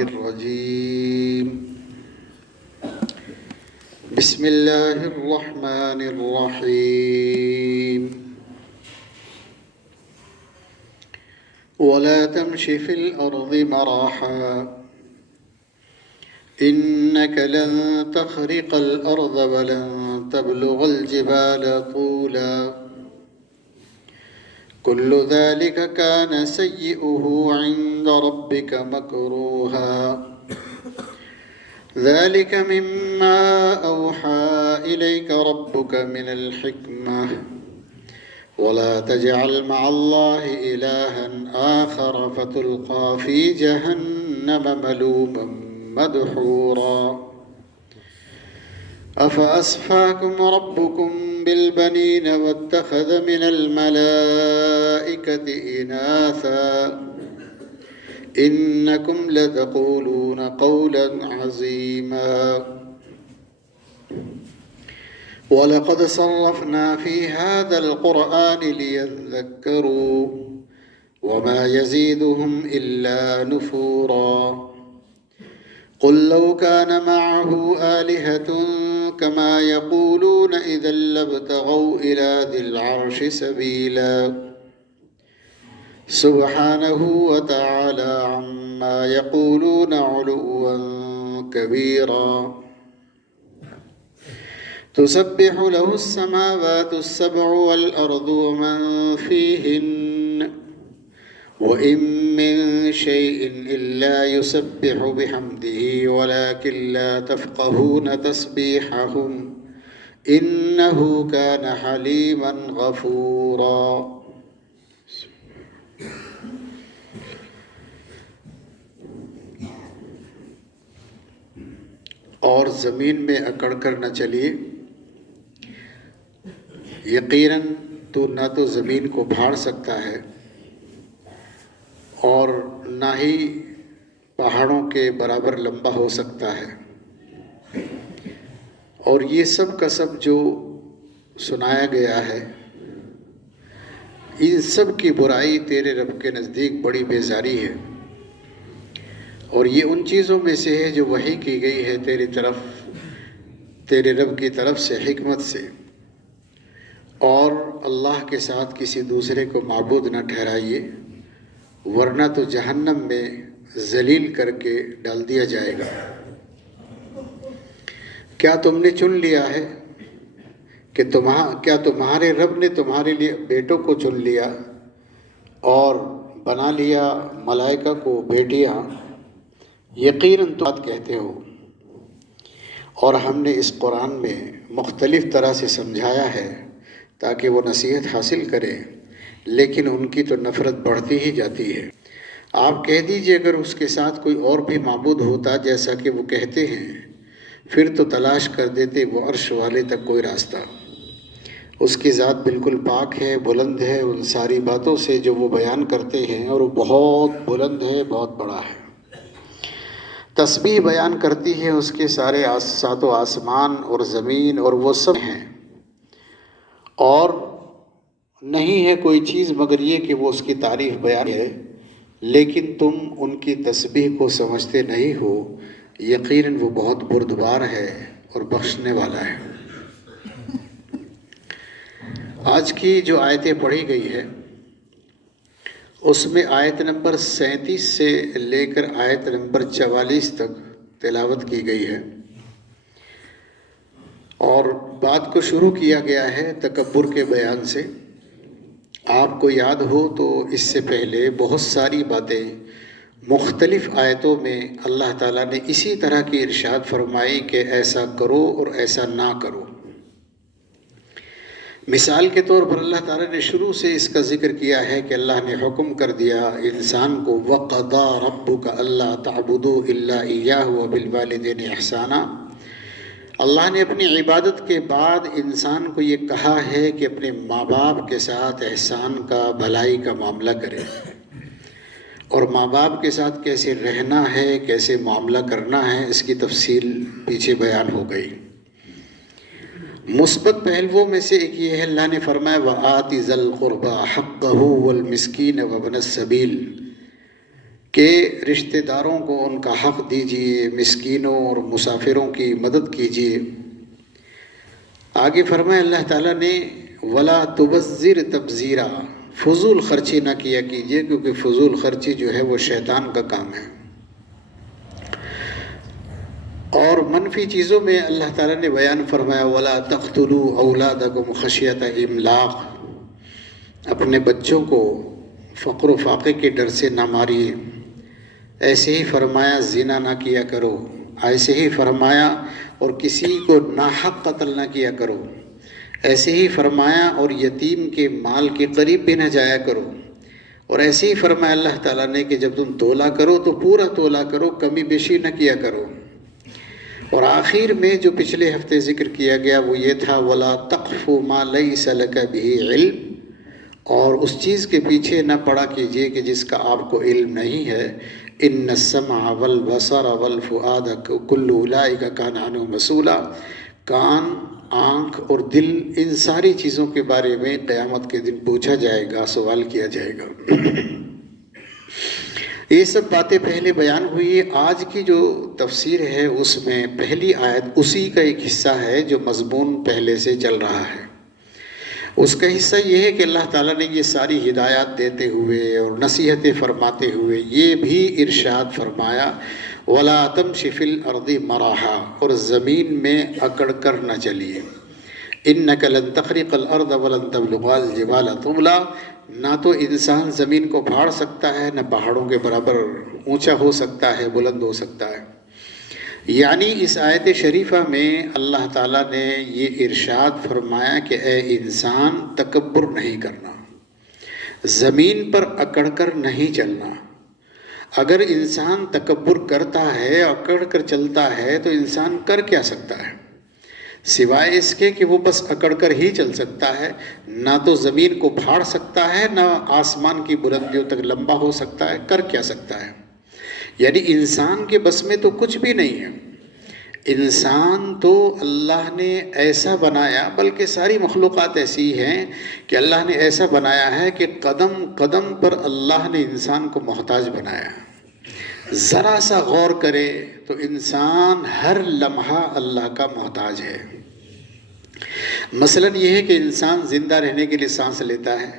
الرجيم بسم الله الرحمن الرحيم ولا تمش في الأرض مرحا إنك لن تخرق الأرض ولن تبلغ الجبال طولا كل ذلك كان سيئه عند ربك مكروها ذلك مما أوحى إليك ربك من الحكمة ولا تجعل مع الله إلها آخر فتلقى في جهنم ملوما مدحورا أفأصفاكم ربكم بالبنين واتخذ من الملائكة إناثا إنكم لتقولون قولا عظيما ولقد صرفنا في هذا القرآن ليذكروا وما يزيدهم إلا نفورا قل لو كان معه آلهة كما يقولون إذا لابتغوا إلى ذي العرش سبيلا سبحانه وتعالى عما يقولون علوا كبيرا تسبح له السماوات السبع والأرض ومن فيهن وإن من شيء إلا يسبح بحمده ولكن لا تفقهون تسبيحهم إنه كان حليما غفورا اور زمین میں اکڑ کر نہ چلیے، یقیناً تو نہ تو زمین کو پھاڑ سکتا ہے اور نہ ہی پہاڑوں کے برابر لمبا ہو سکتا ہے، اور یہ سب کا سب جو سنایا گیا ہے ان سب کی برائی تیرے رب کے نزدیک بڑی بیزاری ہے، اور یہ ان چیزوں میں سے ہے جو وحی کی گئی ہے تیری طرف، تیرے رب کی طرف سے حکمت سے، اور اللہ کے ساتھ کسی دوسرے کو معبود نہ ٹھہرائیے ورنہ تو جہنم میں ذلیل کر کے ڈال دیا جائے گا۔ کیا تم نے چن لیا ہے کہ کیا تمہارے رب نے تمہارے لیے بیٹوں کو چن لیا اور بنا لیا ملائکہ کو بیٹیاں؟ یقیناً تم بات کہتے ہو، اور ہم نے اس قرآن میں مختلف طرح سے سمجھایا ہے تاکہ وہ نصیحت حاصل کریں، لیکن ان کی تو نفرت بڑھتی ہی جاتی ہے۔ آپ کہہ دیجئے اگر اس کے ساتھ کوئی اور بھی معبود ہوتا جیسا کہ وہ کہتے ہیں، پھر تو تلاش کر دیتے وہ عرش والے تک کوئی راستہ۔ اس کی ذات بالکل پاک ہے، بلند ہے ان ساری باتوں سے جو وہ بیان کرتے ہیں، اور وہ بہت بلند ہے، بہت بڑا ہے۔ تسبیح بیان کرتی ہے اس کے سارے ساتوں آسمان اور زمین اور وہ سب ہیں، اور نہیں ہے کوئی چیز مگر یہ کہ وہ اس کی تعریف بیان ہے، لیکن تم ان کی تسبیح کو سمجھتے نہیں ہو۔ یقیناً وہ بہت بردبار ہے اور بخشنے والا ہے۔ آج کی جو آیتیں پڑھی گئی ہے اس میں آیت نمبر 37 سے لے کر آیت نمبر 44 تک تلاوت کی گئی ہے، اور بات کو شروع کیا گیا ہے تکبر کے بیان سے۔ آپ کو یاد ہو تو اس سے پہلے بہت ساری باتیں مختلف آیتوں میں اللہ تعالیٰ نے اسی طرح کی ارشاد فرمائی کہ ایسا کرو اور ایسا نہ کرو۔ مثال کے طور پر اللہ تعالیٰ نے شروع سے اس کا ذکر کیا ہے کہ اللہ نے حکم کر دیا انسان کو وَقَضَىٰ رَبُّكَ أَلَّا تَعْبُدُوا إِلَّا إِيَّاهُ وَبِالْوَالِدَيْنِ إِحْسَانًا۔ اللہ نے اپنی عبادت کے بعد انسان کو یہ کہا ہے کہ اپنے ماں باپ کے ساتھ احسان کا، بھلائی کا معاملہ کرے، اور ماں باپ کے ساتھ کیسے رہنا ہے، کیسے معاملہ کرنا ہے، اس کی تفصیل پیچھے بیان ہو گئی۔ مثبت پہلوؤں میں سے ایک یہ ہے، اللہ نے فرمایا وَآتِ ذَا الْقُرْبَى حَقَّهُ وَالْمِسْكِينَ وَابْنَ السَّبِيلِ، کہ رشتہ داروں کو ان کا حق دیجیے، مسکینوں اور مسافروں کی مدد کیجیے۔ آگے فرمایا اللہ تعالیٰ نے وَلَا تُبَذِّرْ تَبْذِيرًا، فضول خرچی نہ کیا کیجیے، کیونکہ فضول خرچی جو ہے وہ شیطان کا کام ہے۔ اور منفی چیزوں میں اللہ تعالیٰ نے بیان فرمایا وَلَا تَقْتُلُوا أَوْلَادَكُمْ خَشْيَةَ إِمْلَاقٍ، اپنے بچوں کو فقر و فاقے کے ڈر سے نہ ماریے۔ ایسے ہی فرمایا زنا نہ کیا کرو، ایسے ہی فرمایا اور کسی کو ناحق قتل نہ کیا کرو، ایسے ہی فرمایا اور یتیم کے مال کے قریب بھی نہ جایا کرو، اور ایسے ہی فرمایا اللہ تعالیٰ نے کہ جب تم تولا کرو تو پورا تولا کرو، کمی بیشی نہ کیا کرو۔ اور آخر میں جو پچھلے ہفتے ذکر کیا گیا وہ یہ تھا وَلَا تَقْفُ مَا لَيْسَ لَكَ بِهِ عِلْمٌ، اور اس چیز کے پیچھے نہ پڑا کیجیے کہ جس کا آپ کو علم نہیں ہے۔ إِنَّ السَّمْعَ وَالْبَصَرَ وَالْفُؤَادَ كُلُّ أُولَٰئِكَ كَانَ عَنْهُ مَسْئُولًا، کان، آنکھ اور دل، ان ساری چیزوں کے بارے میں قیامت کے دن پوچھا جائے گا، سوال کیا جائے گا۔ یہ سب باتیں پہلے بیان ہوئی۔ آج کی جو تفسیر ہے اس میں پہلی آیت اسی کا ایک حصہ ہے جو مضمون پہلے سے چل رہا ہے۔ اس کا حصہ یہ ہے کہ اللہ تعالیٰ نے یہ ساری ہدایات دیتے ہوئے اور نصیحتیں فرماتے ہوئے یہ بھی ارشاد فرمایا وَلَا تَمْشِ فِي الْأَرْضِ مَرَحًا، اور زمین میں اکڑ کر نہ چلیے۔ إِنَّكَ لَن تَخْرِقَ الْأَرْضَ وَلَن تَبْلُغَ الْجِبَالَ طُولًا، نہ تو انسان زمین کو پھاڑ سکتا ہے، نہ پہاڑوں کے برابر اونچا ہو سکتا ہے، بلند ہو سکتا ہے۔ یعنی اس آیت شریفہ میں اللہ تعالیٰ نے یہ ارشاد فرمایا کہ اے انسان تکبر نہیں کرنا، زمین پر اکڑ کر نہیں چلنا۔ اگر انسان تکبر کرتا ہے، اکڑ کر چلتا ہے تو انسان کر کیا سکتا ہے سوائے اس کے کہ وہ بس اکڑ کر ہی چل سکتا ہے، نہ تو زمین کو پھاڑ سکتا ہے، نہ آسمان کی بلندیوں تک لمبا ہو سکتا ہے، کر کیا سکتا ہے؟ یعنی انسان کے بس میں تو کچھ بھی نہیں ہے۔ انسان تو اللہ نے ایسا بنایا، بلکہ ساری مخلوقات ایسی ہیں کہ اللہ نے ایسا بنایا ہے کہ قدم قدم پر اللہ نے انسان کو محتاج بنایا ہے۔ ذرا سا غور کرے تو انسان ہر لمحہ اللہ کا محتاج ہے۔ مثلاً یہ ہے کہ انسان زندہ رہنے کے لیے سانس لیتا ہے،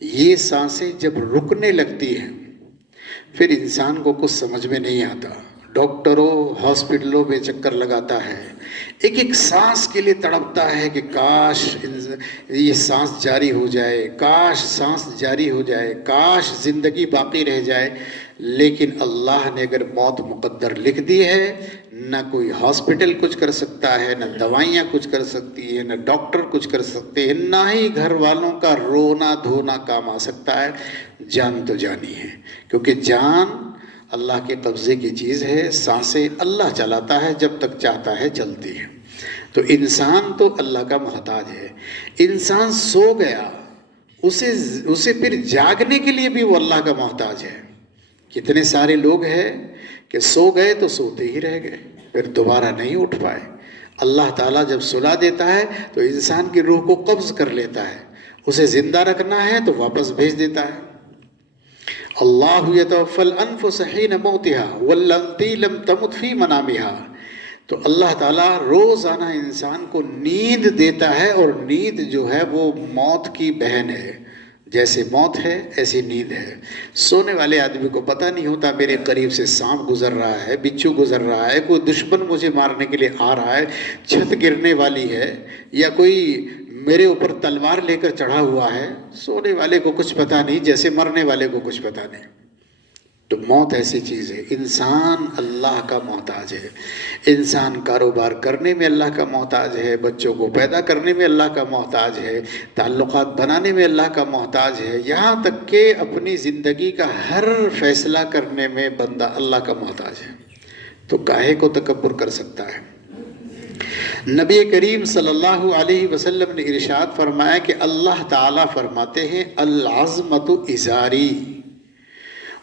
یہ سانسیں جب رکنے لگتی ہیں پھر انسان کو کچھ سمجھ میں نہیں آتا، ڈاکٹروں ہاسپٹلوں میں چکر لگاتا ہے، ایک ایک سانس کے لیے تڑپتا ہے کہ کاش یہ سانس جاری ہو جائے، کاش سانس جاری ہو جائے، کاش زندگی باقی رہ جائے۔ لیکن اللہ نے اگر موت مقدر لکھ دی ہے، نہ کوئی ہاسپٹل کچھ کر سکتا ہے، نہ دوائیاں کچھ کر سکتی ہیں، نہ ڈاکٹر کچھ کر سکتے ہیں، نہ ہی گھر والوں کا رونا دھونا کام آ سکتا ہے۔ جان تو جانی ہے، کیونکہ جان اللہ کے قبضے کی چیز ہے، سانسیں اللہ چلاتا ہے، جب تک چاہتا ہے چلتی ہے۔ تو انسان تو اللہ کا محتاج ہے۔ انسان سو گیا، اسے پھر جاگنے کے لیے بھی وہ اللہ کا محتاج ہے۔ کتنے سارے لوگ ہیں کہ سو گئے تو سوتے ہی رہ گئے، پھر دوبارہ نہیں اٹھ پائے۔ اللہ تعالیٰ جب سلا دیتا ہے تو انسان کی روح کو قبض کر لیتا ہے، اسے زندہ رکھنا ہے تو واپس بھیج دیتا ہے۔ اللہ یتوفی الانفس حین موتها واللتی لم تمت فی منامها، تو اللہ تعالیٰ روزانہ انسان کو نیند دیتا ہے، اور نیند جو ہے وہ موت کی بہن ہے۔ جیسے موت ہے ایسی نیند ہے۔ سونے والے آدمی کو پتہ نہیں ہوتا میرے قریب سے سانپ گزر رہا ہے، بچھو گزر رہا ہے، کوئی دشمن مجھے مارنے کے لیے آ رہا ہے، چھت گرنے والی ہے، یا کوئی میرے اوپر تلوار لے کر چڑھا ہوا ہے۔ سونے والے کو کچھ پتہ نہیں، جیسے مرنے والے کو کچھ پتہ نہیں۔ تو موت ایسی چیز ہے، انسان اللہ کا محتاج ہے، انسان کاروبار کرنے میں اللہ کا محتاج ہے، بچوں کو پیدا کرنے میں اللہ کا محتاج ہے، تعلقات بنانے میں اللہ کا محتاج ہے، یہاں تک کہ اپنی زندگی کا ہر فیصلہ کرنے میں بندہ اللہ کا محتاج ہے، تو کاہے کو تکبر کر سکتا ہے؟ نبی کریم صلی اللہ علیہ وسلم نے ارشاد فرمایا کہ اللہ تعالیٰ فرماتے ہیں العظمت ازاری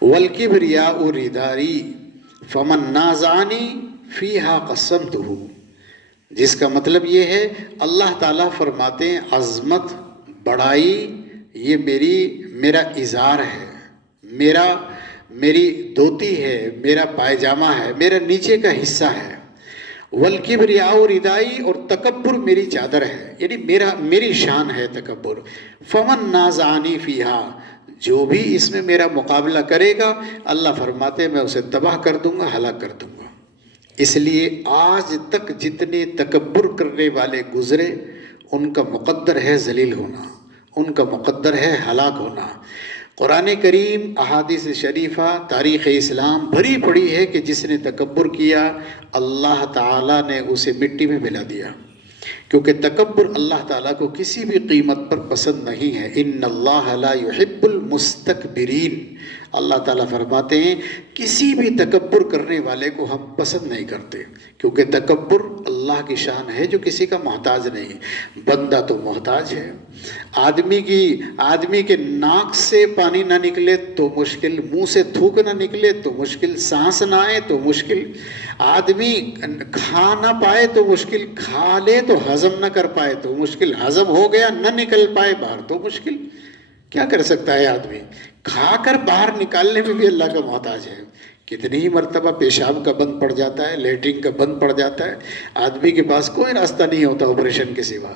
والکبریاء رداری فمن نازعنی فیہا قسمتہ، جس کا مطلب یہ ہے اللہ تعالیٰ فرماتے ہیں عظمت، بڑائی یہ میرا ازار ہے، میری دھوتی ہے، میرا پائجامہ ہے، میرا نیچے کا حصہ ہے، والکبریاء ردائی، اور تکبر میری چادر ہے، یعنی میری شان ہے تکبر، فمن نازعنی فیہا، جو بھی اس میں میرا مقابلہ کرے گا اللہ فرماتے ہیں میں اسے تباہ کر دوں گا، ہلاک کر دوں گا۔ اس لیے آج تک جتنے تکبر کرنے والے گزرے ان کا مقدر ہے ذلیل ہونا، ان کا مقدر ہے ہلاک ہونا۔ قرآن کریم، احادیث شریفہ، تاریخ اسلام بھری پڑی ہے کہ جس نے تکبر کیا اللہ تعالیٰ نے اسے مٹی میں ملا دیا، کیونکہ تکبر اللہ تعالیٰ کو کسی بھی قیمت پر پسند نہیں ہے۔ ان اللہ لا يحب المستکبرین، اللہ تعالیٰ فرماتے ہیں کسی بھی تکبر کرنے والے کو ہم پسند نہیں کرتے، کیونکہ تکبر اللہ کی شان ہے جو کسی کا محتاج نہیں۔ بندہ تو محتاج ہے، آدمی کے ناک سے پانی نہ نکلے تو مشکل، منہ سے تھوک نہ نکلے تو مشکل، سانس نہ آئے تو مشکل، آدمی کھا نہ پائے تو مشکل، کھا لے تو ہضم نہ کر پائے تو مشکل، ہضم ہو گیا نہ نکل پائے باہر تو مشکل۔ کیا کر سکتا ہے آدمی؟ کھا کر باہر نکالنے میں بھی اللہ کا محتاج ہے۔ کتنی ہی مرتبہ پیشاب کا بند پڑ جاتا ہے، لیٹرنگ کا بند پڑ جاتا ہے، آدمی کے پاس کوئی راستہ نہیں ہوتا آپریشن کے سوا،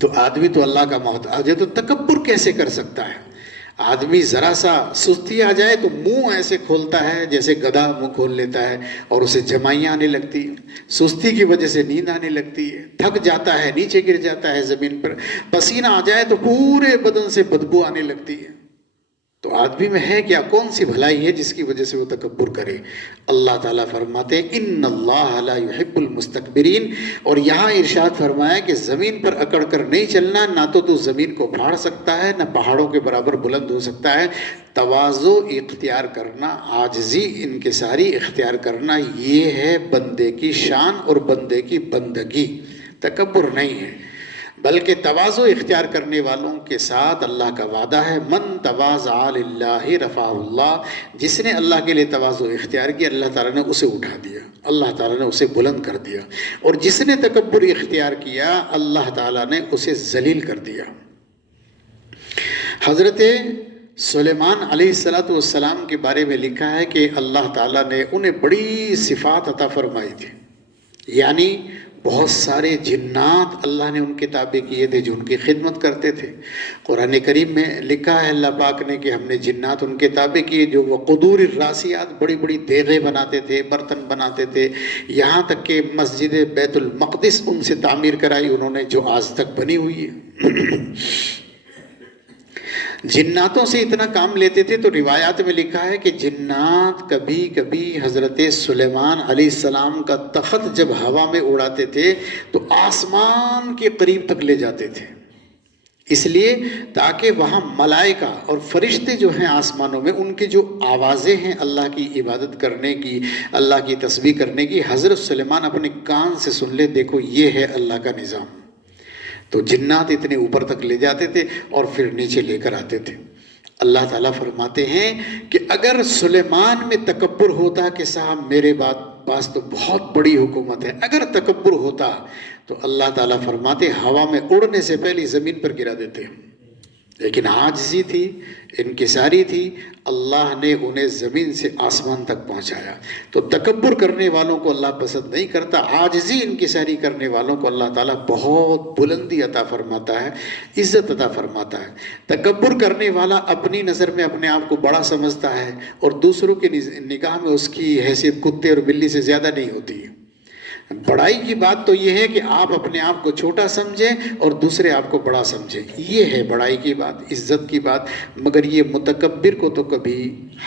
تو آدمی تو اللہ کا محتاج ہے، تو تکبر کیسے کر سکتا ہے؟ آدمی ذرا سا سستی آ جائے تو منہ ایسے کھولتا ہے جیسے گدھا منہ کھول لیتا ہے، اور اسے جمائیاں آنے لگتی ہیں، سستی کی وجہ سے نیند آنے لگتی ہے، تھک جاتا ہے، نیچے گر جاتا ہے زمین پر، پسینہ آ جائے تو پورے بدن سے بدبو آنے لگتی ہے۔ تو آدمی میں ہے کیا، کون سی بھلائی ہے جس کی وجہ سے وہ تکبر کرے؟ اللہ تعالیٰ فرماتے ہیں ان اللہ لا يحب المستکبرین، اور یہاں ارشاد فرمایا کہ زمین پر اکڑ کر نہیں چلنا، نہ تو زمین کو پھاڑ سکتا ہے نہ پہاڑوں کے برابر بلند ہو سکتا ہے۔ تواضع اختیار کرنا، عاجزی انکساری اختیار کرنا، یہ ہے بندے کی شان اور بندے کی بندگی، تکبر نہیں ہے، بلکہ تواضع اختیار کرنے والوں کے ساتھ اللہ کا وعدہ ہے من تواضع للہ رفعہ اللہ، جس نے اللہ کے لیے تواضع اختیار کیا اللہ تعالیٰ نے اسے اٹھا دیا، اللہ تعالیٰ نے اسے بلند کر دیا، اور جس نے تکبر اختیار کیا اللہ تعالیٰ نے اسے ذلیل کر دیا۔ حضرت سلیمان علیہ السلام کے بارے میں لکھا ہے کہ اللہ تعالیٰ نے انہیں بڑی صفات عطا فرمائی تھی، یعنی بہت سارے جنات اللہ نے ان کے تابع کیے تھے جو ان کی خدمت کرتے تھے۔ قرآن کریم میں لکھا ہے اللہ پاک نے کہ ہم نے جنات ان کے تابع کیے جو وہ قدور الراسیات، بڑی بڑی دیگیں بناتے تھے، برتن بناتے تھے، یہاں تک کہ مسجد بیت المقدس ان سے تعمیر کرائی انہوں نے جو آج تک بنی ہوئی ہے۔ جناتوں سے اتنا کام لیتے تھے، تو روایات میں لکھا ہے کہ جنات کبھی کبھی حضرت سلیمان علیہ السلام کا تخت جب ہوا میں اڑاتے تھے تو آسمان کے قریب تک لے جاتے تھے، اس لیے تاکہ وہاں ملائکہ اور فرشتے جو ہیں آسمانوں میں، ان کی جو آوازیں ہیں اللہ کی عبادت کرنے کی، اللہ کی تسبیح کرنے کی، حضرت سلیمان اپنے کان سے سن لے، دیکھو یہ ہے اللہ کا نظام۔ تو جنات اتنے اوپر تک لے جاتے تھے اور پھر نیچے لے کر آتے تھے۔ اللہ تعالیٰ فرماتے ہیں کہ اگر سلیمان میں تکبر ہوتا کہ صاحب میرے پاس تو بہت بڑی حکومت ہے، اگر تکبر ہوتا تو اللہ تعالیٰ فرماتے ہوا میں اڑنے سے پہلے زمین پر گرا دیتے، لیکن عاجزی تھی، انکساری تھی، اللہ نے انہیں زمین سے آسمان تک پہنچایا۔ تو تکبر کرنے والوں کو اللہ پسند نہیں کرتا، عاجزی انکساری کرنے والوں کو اللہ تعالیٰ بہت بلندی عطا فرماتا ہے، عزت عطا فرماتا ہے۔ تکبر کرنے والا اپنی نظر میں اپنے آپ کو بڑا سمجھتا ہے اور دوسروں کی نگاہ میں اس کی حیثیت کتے اور بلی سے زیادہ نہیں ہوتی ہے۔ بڑائی کی بات تو یہ ہے کہ آپ اپنے آپ کو چھوٹا سمجھیں اور دوسرے آپ کو بڑا سمجھیں، یہ ہے بڑائی کی بات، عزت کی بات، مگر یہ متکبر کو تو کبھی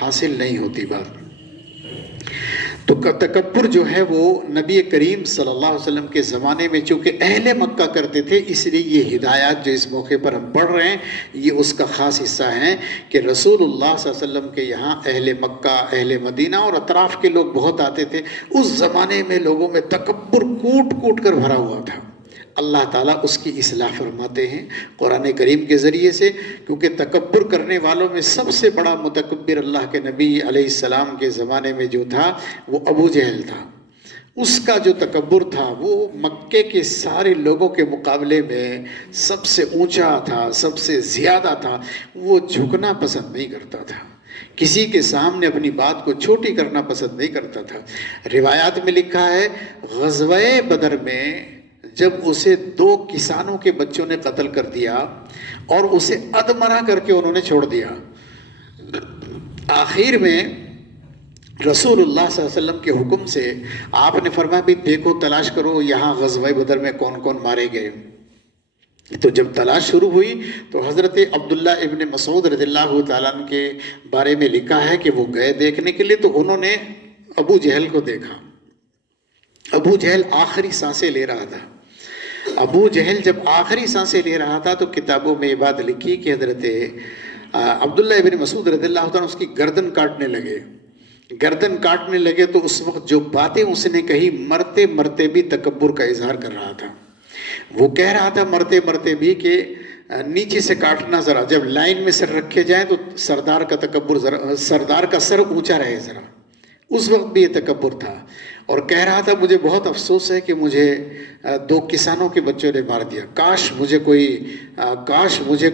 حاصل نہیں ہوتی بات۔ تو تکبر جو ہے وہ نبی کریم صلی اللہ علیہ وسلم کے زمانے میں چونکہ اہل مکہ کرتے تھے، اس لیے یہ ہدایات جو اس موقع پر ہم پڑھ رہے ہیں یہ اس کا خاص حصہ ہیں کہ رسول اللہ صلی اللہ علیہ وسلم کے یہاں اہل مکہ، اہل مدینہ اور اطراف کے لوگ بہت آتے تھے۔ اس زمانے میں لوگوں میں تکبر کوٹ کوٹ کر بھرا ہوا تھا۔ اللہ تعالیٰ اس کی اصلاح فرماتے ہیں قرآن کریم کے ذریعے سے، کیونکہ تکبر کرنے والوں میں سب سے بڑا متکبر اللہ کے نبی علیہ السلام کے زمانے میں جو تھا وہ ابو جہل تھا۔ اس کا جو تکبر تھا وہ مکے کے سارے لوگوں کے مقابلے میں سب سے اونچا تھا، سب سے زیادہ تھا۔ وہ جھکنا پسند نہیں کرتا تھا، کسی کے سامنے اپنی بات کو چھوٹی کرنا پسند نہیں کرتا تھا۔ روایات میں لکھا ہے غزوہ بدر میں جب اسے 2 کسانوں کے بچوں نے قتل کر دیا اور اسے ادمرا کر کے انہوں نے چھوڑ دیا، آخر میں رسول اللہ صلی اللہ علیہ وسلم کے حکم سے آپ نے فرمایا بھی دیکھو تلاش کرو یہاں غزوہ بدر میں کون کون مارے گئے۔ تو جب تلاش شروع ہوئی تو حضرت عبداللہ ابن مسعود رضی اللہ تعالیٰ عنہ کے بارے میں لکھا ہے کہ وہ گئے دیکھنے کے لیے، تو انہوں نے ابو جہل کو دیکھا۔ ابو جہل آخری سانسیں لے رہا تھا۔ ابو جہل جب آخری سانسیں لے رہا تھا تو کتابوں میں یہ بات لکھی کہ حضرت عبداللہ ابن مسعود رضی اللہ عنہ اس کی گردن کاٹنے لگے تو اس وقت جو باتیں اس نے کہی مرتے مرتے بھی تکبر کا اظہار کر رہا تھا۔ وہ کہہ رہا تھا مرتے مرتے بھی کہ نیچے سے کاٹنا ذرا، جب لائن میں سر رکھے جائیں تو سردار کا تکبر ذرا، سردار کا سر اونچا رہے ذرا، اس وقت بھی یہ تکبر تھا۔ اور کہہ رہا تھا مجھے بہت افسوس ہے کہ مجھے 2 کسانوں کے بچوں نے مار دیا، کاش مجھے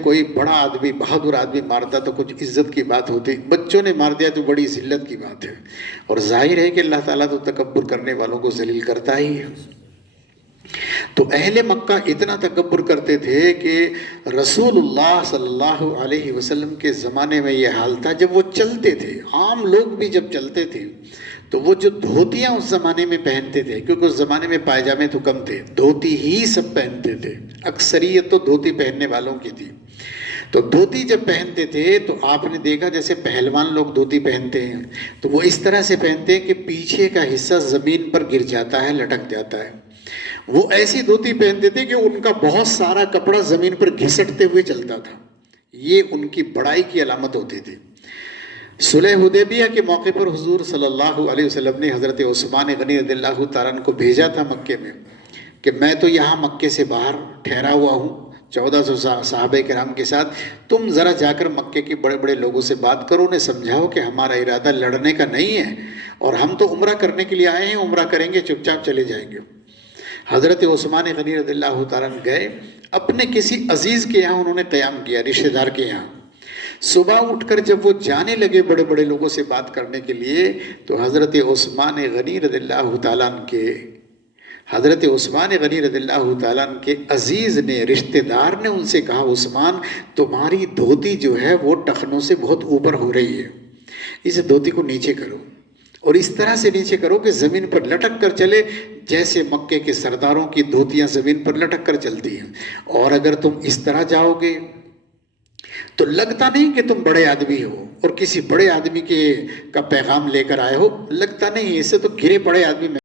کوئی بڑا آدمی، بہادر آدمی مارتا تو کچھ عزت کی بات ہوتی، بچوں نے مار دیا تو بڑی ذلت کی بات ہے۔ اور ظاہر ہے کہ اللہ تعالیٰ تو تکبر کرنے والوں کو ذلیل کرتا ہی ہے۔ تو اہل مکہ اتنا تکبر کرتے تھے کہ رسول اللہ صلی اللہ علیہ وسلم کے زمانے میں یہ حال تھا، جب وہ چلتے تھے، عام لوگ بھی جب چلتے تھے تو وہ جو دھوتیاں اس زمانے میں پہنتے تھے، کیونکہ اس زمانے میں پائجامے تو کم تھے، دھوتی ہی سب پہنتے تھے، اکثریت تو دھوتی پہننے والوں کی تھی۔ تو دھوتی جب پہنتے تھے تو آپ نے دیکھا جیسے پہلوان لوگ دھوتی پہنتے ہیں تو وہ اس طرح سے پہنتے ہیں کہ پیچھے کا حصہ زمین پر گر جاتا ہے، لٹک جاتا ہے۔ وہ ایسی دھوتی پہنتے تھے کہ ان کا بہت سارا کپڑا زمین پر گھسٹتے ہوئے چلتا تھا، یہ ان کی بڑائی کی علامت ہوتی تھی۔ صلح حدیبیہ کے موقع پر حضور صلی اللہ علیہ وسلم نے حضرت عثمان غنی رضی اللہ تعالیٰ عنہ کو بھیجا تھا مکے میں کہ میں تو یہاں مکے سے باہر ٹھہرا ہوا ہوں 1400 صحابہ کرام کے ساتھ، تم ذرا جا کر مکے کے بڑے بڑے لوگوں سے بات کرو، انہیں سمجھاؤ کہ ہمارا ارادہ لڑنے کا نہیں ہے اور ہم تو عمرہ کرنے کے لیے آئے ہیں، عمرہ کریں گے چپ چاپ چلے جائیں گے۔ حضرت عثمان غنی رضی اللہ تعالیٰ عنہ گئے، اپنے کسی عزیز کے یہاں انہوں نے قیام کیا، رشتہ دار کے یہاں۔ صبح اٹھ کر جب وہ جانے لگے بڑے بڑے لوگوں سے بات کرنے کے لیے تو حضرت عثمان غنی رضی اللہ تعالیٰ عنہ کے عزیز نے، رشتہ دار نے ان سے کہا عثمان تمہاری دھوتی جو ہے وہ ٹخنوں سے بہت اوپر ہو رہی ہے، اس دھوتی کو نیچے کرو اور اس طرح سے نیچے کرو کہ زمین پر لٹک کر چلے جیسے مکے کے سرداروں کی دھوتیاں زمین پر لٹک کر چلتی ہیں۔ اور اگر تم اس طرح جاؤ گے تو لگتا نہیں کہ تم بڑے آدمی ہو اور کسی بڑے آدمی کا پیغام لے کر آئے ہو، لگتا نہیں، اسے تو گرے پڑے آدمی میں